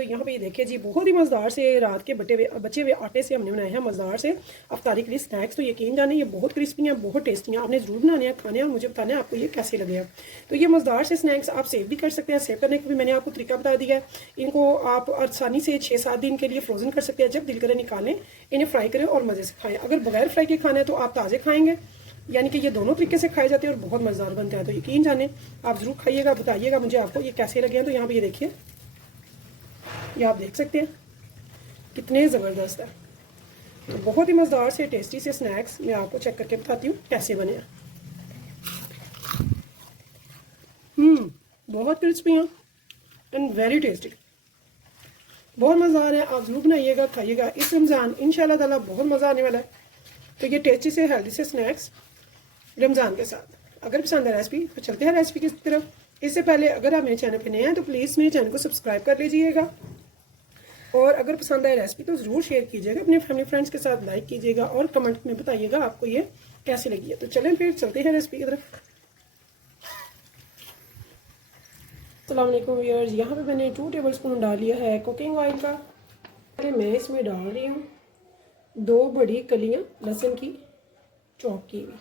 तो यहाँ पे ये देखिए जी, बहुत ही मज़ेदार से रात के बचे हुए आटे से हमने बनाए हैं मज़ेदार से अफ्तारी के लिए स्नैक्स। तो यकीन जाने ये बहुत क्रिस्पी हैं, बहुत टेस्टी हैं। आपने ज़रूर बनाने हैं, खाने हैं और मुझे बताना है आपको ये कैसे लगे हैं। तो ये मज़ेदार से स्नैक्स आप सेव भी कर सकते हैं। सेव करने का भी मैंने आपको तरीका बता दिया है। इनको आप आसानी से 6-7 दिन के लिए फ्रोजन कर सकते हैं। जब दिल करे निकालें, इन्हें फ्राई करें और मज़े से खाएँ। अगर बगैर फ्राई के खाना है तो आप ताज़े खाएँगे, यानी कि ये दोनों तरीके से खाए जाते हैं और बहुत मज़ेदार बनते हैं। तो यकीन जाने आप ज़रूर खाइएगा, बताइएगा मुझे आपको ये कैसे लगे हैं। तो यहाँ पे ये देखिए, ये आप देख सकते हैं कितने ज़बरदस्त है। तो बहुत ही मज़ेदार से टेस्टी से स्नैक्स मैं आपको चेक करके बताती हूँ कैसे बने हैं। बहुत क्रिस्पी हैं एंड वेरी टेस्टी, बहुत मज़ेदार है। आप ज़रूर बनाइएगा, खाइएगा इस रमज़ान, इंशाल्लाह ताला बहुत मज़ा आने वाला है। तो ये टेस्टी से हेल्दी से स्नैक्स रमज़ान के साथ। अगर पसंद है रेसिपी तो चलते हैं रेसिपी की तरफ। इससे पहले अगर आप मेरे चैनल पे नए हैं तो प्लीज़ मेरे चैनल को सब्सक्राइब कर लीजिएगा, और अगर पसंद आए रेसिपी तो ज़रूर शेयर कीजिएगा अपने फैमिली फ्रेंड्स के साथ, लाइक कीजिएगा और कमेंट में बताइएगा आपको ये कैसी लगी है। तो चलें फिर चलते हैं रेसिपी की तरफ। अस्सलाम वालेकुम व्यूअर्स, यहाँ पे मैंने 2 टेबलस्पून डाल लिया है कुकिंग ऑयल का। मैं इसमें डाल रही हूँ 2 बड़ी कलियाँ लहसुन की चॉप की हुई।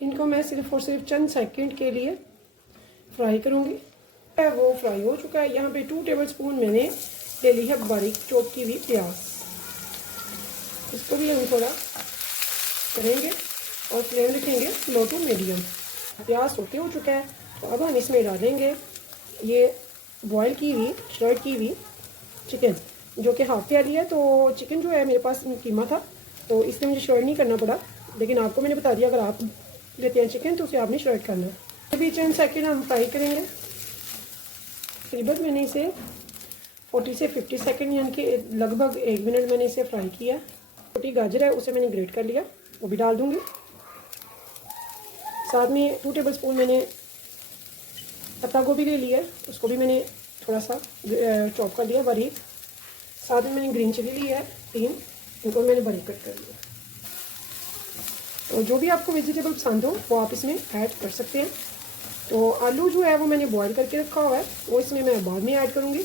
इनको मैं सिर्फ और सिर्फ चंद सेकंड के लिए फ्राई करूँगी। वो फ्राई हो चुका है। यहाँ पे 2 टेबलस्पून मैंने ले ली है बारीक चॉप की हुई प्याज। इसको भी हम थोड़ा करेंगे और फ्लेम रखेंगे लो टू मीडियम। प्याज सोते हो चुका है, तो अब हम इसमें डालेंगे ये बॉयल की हुई शर्ट की हुई चिकन, जो कि हाफ प्याली है। तो चिकन जो है मेरे पास कीमा था, तो इसलिए मुझे शर्ट नहीं करना पड़ा, लेकिन आपको मैंने बता दिया अगर आप लेते हैं चिकन तो उसे आपने शर्ट करना है। अभी चंद सेकंड हम फ्राई करेंगे। तकरीबन मैंने इसे 40 से 50 सेकंड, यानी कि लगभग 1 मिनट मैंने इसे फ्राई किया। छोटी गाजर है उसे मैंने ग्रेट कर लिया, वो भी डाल दूँगी। साथ में 2 टेबलस्पून मैंने पत्ता गोभी ले लिया है, उसको भी मैंने थोड़ा सा चॉप कर लिया बारीक। साथ में मैंने ग्रीन चिली लिया है 3, इनको मैंने बारीक कट कर लिया। तो जो भी आपको वेजिटेबल पसंद हो वो आप इसमें ऐड कर सकते हैं। तो आलू जो है वो मैंने बॉईल करके रखा हुआ है, वो इसमें मैं बाद में ऐड करूँगी।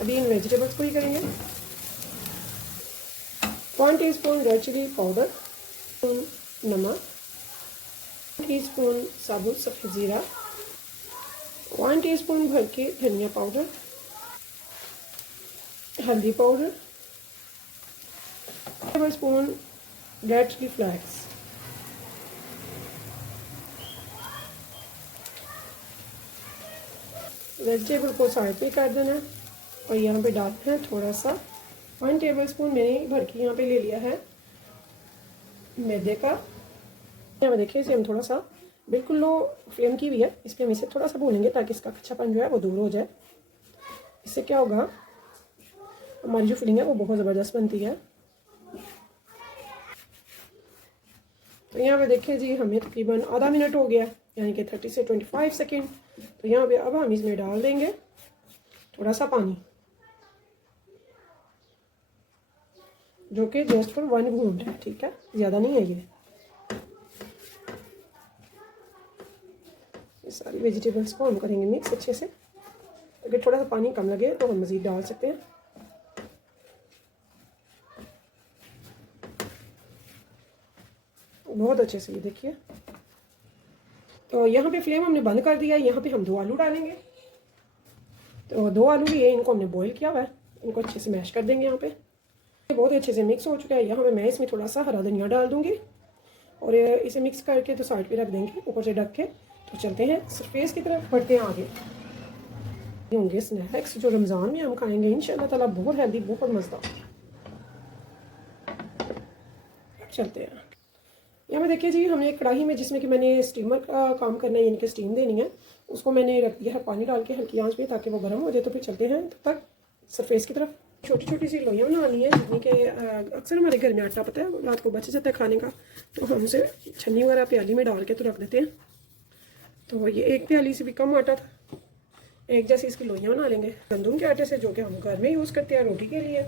अभी इन वेजिटेबल्स को ही करेंगे। 1 टीस्पून रेड चिली पाउडर, नमक, 1 टीस्पून साबुत सफ़ेद ज़ीरा, 1 टीस्पून भर के धनिया पाउडर, हल्दी powder, tablespoon red chilli flakes. Vegetable को साइड पे कर देना है और यहाँ पे डालना है थोड़ा सा 1 टेबलस्पून मैंने भर के यहाँ पे ले लिया है मैदे का। यहाँ पे देखिए इसे हम थोड़ा सा बिल्कुल लो फ्लेम की हुई है, इस पर हम इसे थोड़ा सा भूनेंगे ताकि इसका कच्चापन जो है वो दूर हो जाए। इससे क्या होगा, हमारी जो फिलिंग है वो बहुत ज़बरदस्त बनती है। तो यहाँ पे देखिए जी, हमें तकरीबन आधा मिनट हो गया, यानी कि 30 से 25 सेकेंड। तो यहाँ पे अब हम इसमें डाल देंगे थोड़ा सा पानी, जो कि जस्ट फॉर 1 घूंट है, ठीक है, ज़्यादा नहीं है ये सारी वेजिटेबल्स को हम करेंगे मिक्स अच्छे से। अगर थोड़ा सा पानी कम लगे तो हम मज़ीद डाल सकते हैं। बहुत अच्छे से ये देखिए। तो यहाँ पे फ्लेम हमने बंद कर दिया है। यहाँ पे हम 2 आलू डालेंगे। तो 2 आलू भी है, इनको हमने बॉईल किया हुआ है, इनको अच्छे से मैश कर देंगे। यहाँ पे बहुत अच्छे से मिक्स हो चुका है। यहाँ पे मैं इसमें थोड़ा सा हरा धनिया डाल दूँगी और इसे मिक्स करके तो साइड पे रख देंगे ऊपर से ढक के। तो चलते हैं सरफेस की तरफ, बढ़ते हैं आगे। ये होंगे स्नैक्स जो रमज़ान में हम खाएंगे इंशाल्लाह ताला, बहुत हेल्दी, बहुत मज़ेदार। चलते हैं। यहाँ पे देखिए जी, हमने एक कढ़ाई में, जिसमें कि मैंने स्टीमर का काम करना है, यानी कि स्टीम देनी है, उसको मैंने रख दिया है पानी डाल के हल्की आंच पे ताकि वो गर्म हो जाए। तो फिर चलते हैं तब तक सरफेस की तरफ। छोटी छोटी सी लोइयाँ बनानी है, जितनी कि अक्सर हमारे घर में आटा पता है रात को बच जाता है खाने का, तो हम उसे छन्नी वगैरह प्याली में डाल के तो रख देते हैं। तो ये 1 प्याली से भी कम आटा था, एक जैसी इसकी लोइयाँ बना लेंगे गंदम के आटे से, जो कि हम घर में यूज़ करते हैं रोटी के लिए।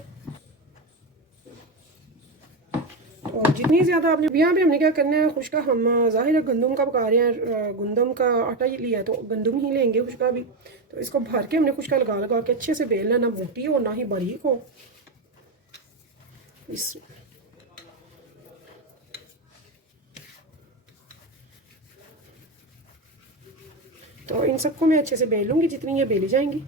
और जितनी ज़्यादा आपने यहाँ पे हमने क्या करना है, खुश्का हम ज़ाहिर है गंदम का पका रहे हैं, गंदम का आटा ही लिया है तो गंदम ही लेंगे खुश्का भी। तो इसको भर के हमने खुश्का लगा लगा के अच्छे से बेलना, ना मोटी हो ना ही बारीक हो। इस तो इन सबको मैं अच्छे से बेल लूँगी जितनी ये बेली जाएंगी,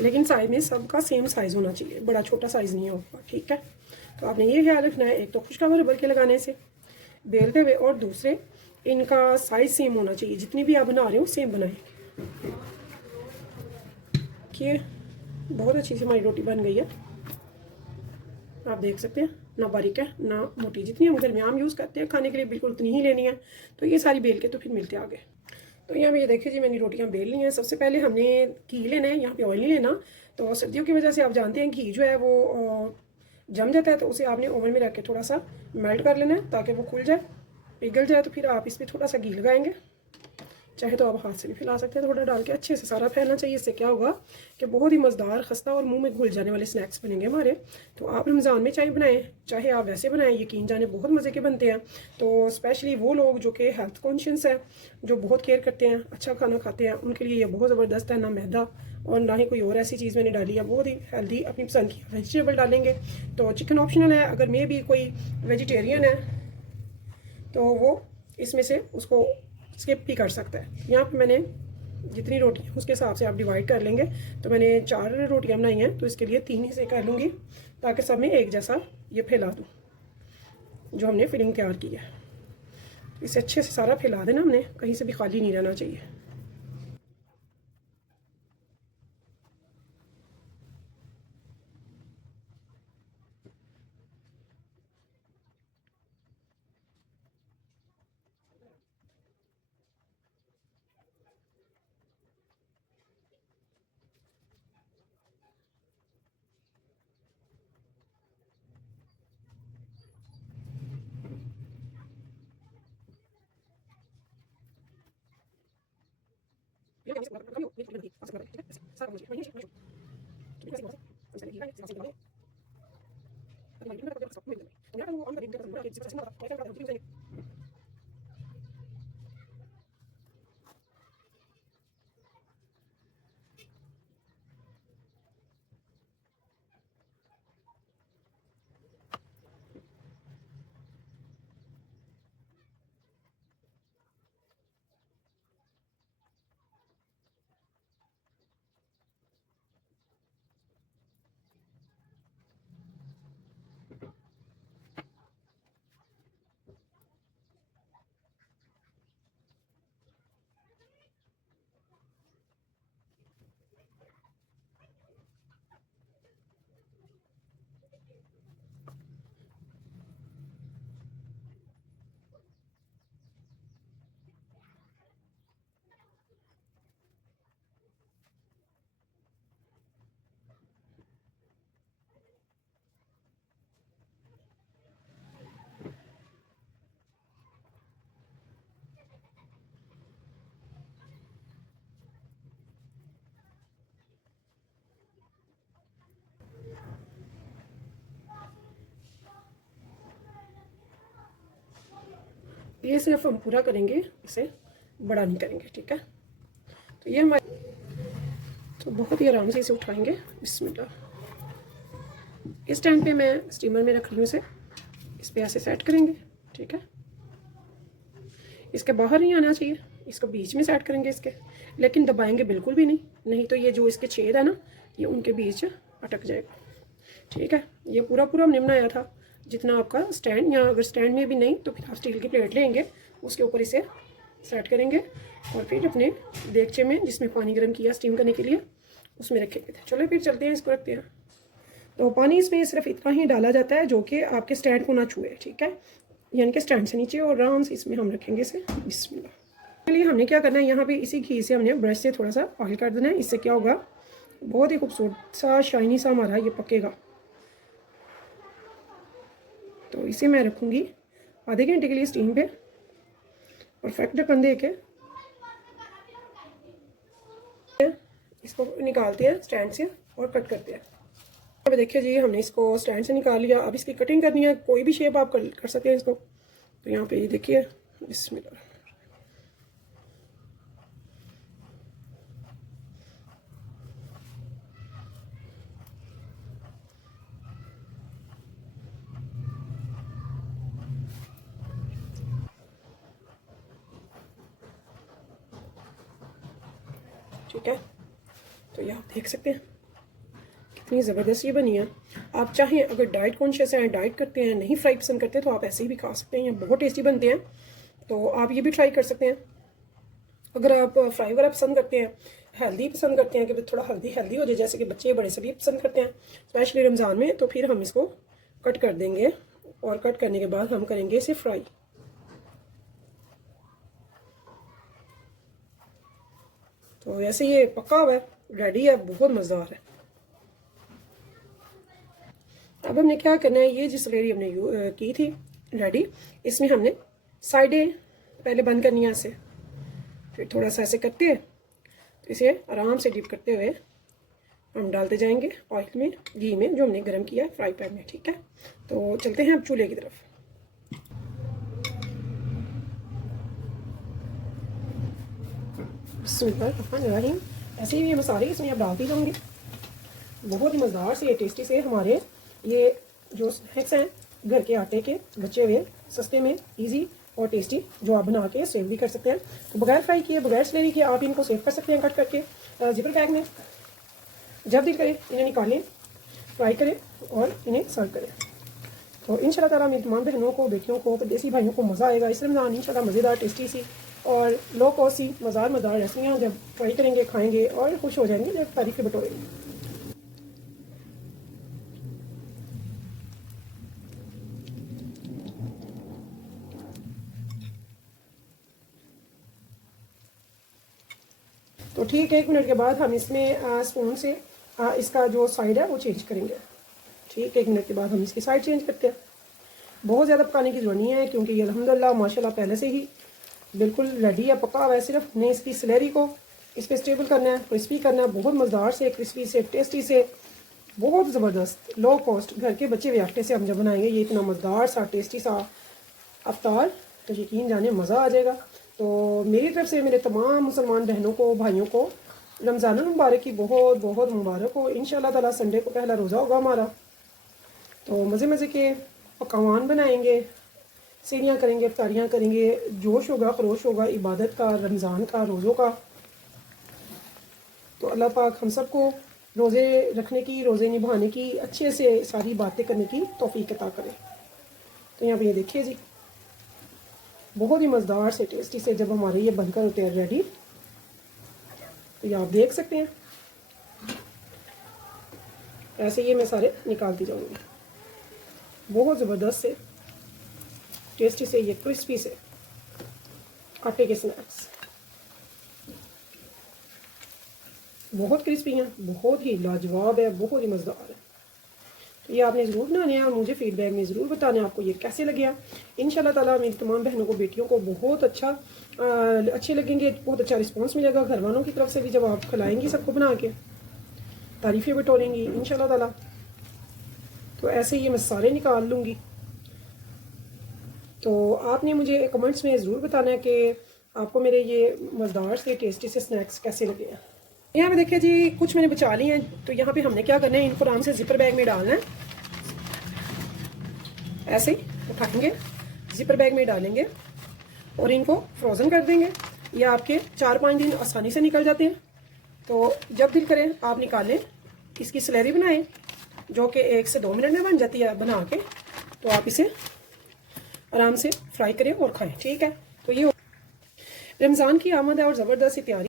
लेकिन साइज में सबका सेम साइज़ होना चाहिए, बड़ा छोटा साइज़ नहीं होगा, ठीक है। तो आपने ये ख्याल रखना है, एक तो खुश्का बराबर के लगाने से बेलते हुए, और दूसरे इनका साइज़ सेम होना चाहिए, जितनी भी आप बना रहे हो सेम बनाएं। कि बहुत अच्छी सी हमारी रोटी बन गई है, आप देख सकते हैं, ना बारीक है ना मोटी, जितनी हम घर में आम यूज़ करते हैं खाने के लिए बिल्कुल उतनी ही लेनी है। तो ये सारी बेल के तो फिर मिलते आगे। तो यहाँ पे ये देखिए जी, मैंने रोटियाँ बेल ली हैं। सबसे पहले हमने घी लेना है, यहाँ पे ऑयल नहीं लेना। तो सर्दियों की वजह से आप जानते हैं घी जो है वो जम जाता है, तो उसे आपने ओवन में रख के थोड़ा सा मेल्ट कर लेना है ताकि वो खुल जाए, पिघल जाए। तो फिर आप इस पर थोड़ा सा घी लगाएंगे, चाहे तो आप हाथ से भी फैला सकते हैं, थोड़ा डाल के अच्छे से सारा फैलना चाहिए। इससे क्या होगा कि बहुत ही मज़ेदार, खस्ता और मुंह में घुल जाने वाले स्नैक्स बनेंगे हमारे। तो आप रमज़ान में चाहे बनाएं चाहे आप वैसे बनाएं, यकीन जाने बहुत मज़े के बनते हैं। तो स्पेशली वो लोग जो कि हेल्थ कॉन्शियस हैं, जो बहुत केयर करते हैं, अच्छा खाना खाते हैं, उनके लिए ये बहुत ज़बरदस्त है। ना मैदा और ना ही कोई और ऐसी चीज़ मैंने डाली है, बहुत ही हेल्दी अपनी पसंद की वेजिटेबल डालेंगे। तो चिकन ऑप्शनल है, अगर मे भी कोई वेजिटेरियन है तो वो इसमें से उसको स्किप भी कर सकता है। यहाँ पे मैंने जितनी रोटियाँ उसके हिसाब से आप डिवाइड कर लेंगे। तो मैंने 4 रोटियाँ बनाई हैं, तो इसके लिए 3 हिस्से कर लूँगी ताकि सब में एक जैसा ये फैला दूँ जो हमने फिलिंग तैयार की है। इसे अच्छे से सारा फैला देना हमने, कहीं से भी खाली नहीं रहना चाहिए। ये सिर्फ हम पूरा करेंगे, इसे बड़ा नहीं करेंगे, ठीक है। तो ये हमारे, तो बहुत ही आराम से इसे उठाएंगे। बिस्मिल्लाह। इस स्टैंड पे मैं स्टीमर में रख रही हूँ इसे, इस पे ऐसे सेट करेंगे, ठीक है। इसके बाहर नहीं आना चाहिए, इसको बीच में सेट करेंगे इसके, लेकिन दबाएंगे बिल्कुल भी नहीं, नहीं तो ये जो इसके छेद है ना, ये उनके बीच अटक जाएगा, ठीक है। ये पूरा पूरा हमने बनाया था जितना आपका स्टैंड, या अगर स्टैंड में भी नहीं तो फिर आप स्टील की प्लेट लेंगे, उसके ऊपर इसे सेट करेंगे और फिर अपने देगचे में जिसमें पानी गर्म किया स्टीम करने के लिए उसमें रखेंगे। चलो फिर चलते हैं, इसको रखते हैं। तो पानी इसमें सिर्फ इतना ही डाला जाता है जो कि आपके स्टैंड को ना छुए, ठीक है, यानी कि स्टैंड से नीचे, और आराम से इसमें हम रखेंगे इसे। बिस्मिल्लाह। चलिए हमने क्या करना है, यहाँ पे इसी घी से हमने ब्रश से थोड़ा सा ऑयल कर देना है। इससे क्या होगा, बहुत ही खूबसूरत सा शाइनी सा हमारा ये पकेगा। तो इसे मैं रखूँगी आधे घंटे के लिए स्टीम पे, परफेक्ट ढक्कन दे के। इसको निकालते हैं स्टैंड से और कट करते हैं। अब देखिए जी, हमने इसको स्टैंड से निकाल लिया। अब इसकी कटिंग करनी है, कोई भी शेप आप कर सकते हैं इसको। तो यहाँ पे ये देखिए, बिस्मिल्लाह। ठीक है, तो ये आप देख सकते हैं कितनी ज़बरदस्त ये बनी है। आप चाहें, अगर डाइट कॉन्शियस हैं, डाइट करते हैं, नहीं फ्राई पसंद करते, तो आप ऐसे ही भी खा सकते हैं। ये बहुत टेस्टी बनते हैं, तो आप ये भी ट्राई कर सकते हैं। अगर आप फ्राई वगैरह पसंद करते हैं, हेल्दी पसंद करते हैं कि थोड़ा हेल्दी हो जाए, जैसे कि बच्चे बड़े सभी पसंद करते हैं, स्पेशली रमज़ान में, तो फिर हम इसको कट कर देंगे और कट करने के बाद हम करेंगे इसे फ्राई। तो ऐसे ये पका हुआ है, रेडी है, बहुत मज़ेदार है। अब हमने क्या करना है, ये जिस रेडी हमने की थी रेडी, इसमें हमने साइडें पहले बंद करनी है ऐसे, फिर थोड़ा सा ऐसे करते हैं, तो इसे आराम से डिप करते हुए हम डालते जाएंगे ऑयल में, घी में, जो हमने गर्म किया है फ्राई पैन में। ठीक है, तो चलते हैं अब चूल्हे की तरफ। बिस्मिल्लाहिर्रहमानिर्रहीम। ऐसे ही ये मसाले इसमें आप डालते जाएंगे। बहुत ही मज़ेदार से, टेस्टी से हमारे ये जो स्नैक्स हैं घर के आटे के बचे हुए, सस्ते में इजी और टेस्टी, जो आप बना के सेव भी कर सकते हैं। तो बगैर फ्राई किए, बगैर स्लेरी किए आप इनको सेव कर सकते हैं कट करके जिपर बैग में। जब दिल करे इन्हें निकालें, फ्राई करें और इन्हें सर्व करें। तो इंशाल्लाह ताला मेरी तमाम बहनों को, बेटियों को, परदेसी भाइयों को मज़ा आएगा इस रमज़ान। इंशाल्लाह मज़ेदार, टेस्टी सी और लो कॉस्ट सी मज़ेदार रेसिपियाँ जब ट्राई करेंगे, खाएंगे और खुश हो जाएंगे जब तारीफ़ें बटोरेंगे। तो ठीक 1 मिनट के बाद हम इसमें स्पून से इसका जो साइड है वो चेंज करेंगे। ठीक 1 मिनट के बाद हम इसकी साइड चेंज करते हैं। बहुत ज़्यादा पकाने की ज़रूरत नहीं है, क्योंकि ये अल्हम्दुलिल्लाह माशाल्लाह पहले से ही बिल्कुल रेडी है, पका हुआ है। सिर्फ ने इसकी स्लैरी को इस पर स्टेबल करना है, क्रिस्पी करना है, बहुत मज़ेदार से, क्रिस्पी से, टेस्टी से, बहुत ज़बरदस्त लो कॉस्ट घर के बचे हुए आटे से हम जब बनाएंगे ये इतना मज़ेदार सा, टेस्टी सा अफ्तार, तो यकीन जाने मज़ा आ जाएगा। तो मेरी तरफ से मेरे तमाम मुसलमान बहनों को, भाइयों को रमज़ान मुबारक की बहुत बहुत मुबारक हो। इंशाल्लाह ताला संडे को पहला रोज़ा होगा हमारा, तो मज़े मज़े के पकवान बनाएंगे, सीढ़ियाँ करेंगे, इफ्तारियाँ करेंगे, जोश होगा, खरोश होगा इबादत का, रमज़ान का, रोज़ों का। तो अल्लाह पाक हम सबको रोज़े रखने की, रोज़े निभाने की, अच्छे से सारी बातें करने की तौफीक अता करे। तो यहाँ पे ये देखिए जी, बहुत ही मज़ेदार से, टेस्टी से जब हमारे ये बनकर होते हैं रेडी, तो ये आप देख सकते हैं। ऐसे ये मैं सारे निकालती जाऊँगी। बहुत ज़बरदस्त से, टेस्टी से, ये क्रिस्पी से आटे के स्नैक्स, बहुत क्रिस्पी हैं, बहुत ही लाजवाब है, बहुत ही मज़ेदार है। तो ये आपने ज़रूर बनाने हैं और मुझे फीडबैक में ज़रूर बताना है आपको ये कैसे लगे। इंशाल्लाह ताला मेरी तमाम बहनों को, बेटियों को बहुत अच्छे लगेंगे, बहुत अच्छा रिस्पांस मिलेगा घर वालों की तरफ से भी। जब आप खिलाएंगी सबको बना के, तारीफ़ें बटोरेंगी इंशाल्लाह ताला। तो ऐसे ये मैं सारे निकाल लूँगी। तो आपने मुझे कमेंट्स में ज़रूर बताना है कि आपको मेरे ये मज़ेदार से, टेस्टी से स्नैक्स कैसे लगे हैं। यहाँ पे देखिए जी, कुछ मैंने बचा ली हैं। तो यहाँ पे हमने क्या करना है, इनको आराम से जिपर बैग में डालना है। ऐसे ही उठाएंगे, जिपर बैग में डालेंगे और इनको फ्रोज़न कर देंगे। ये आपके 4-5 दिन आसानी से निकल जाते हैं। तो जब दिल करें आप निकालें, इसकी स्लैरी बनाएं, जो कि 1 से 2 मिनट में बन जाती है बना के। तो आप इसे आराम से फ्राई करें और खाएं। ठीक है, तो ये रमज़ान की आमद है और ज़बरदस्त तैयारी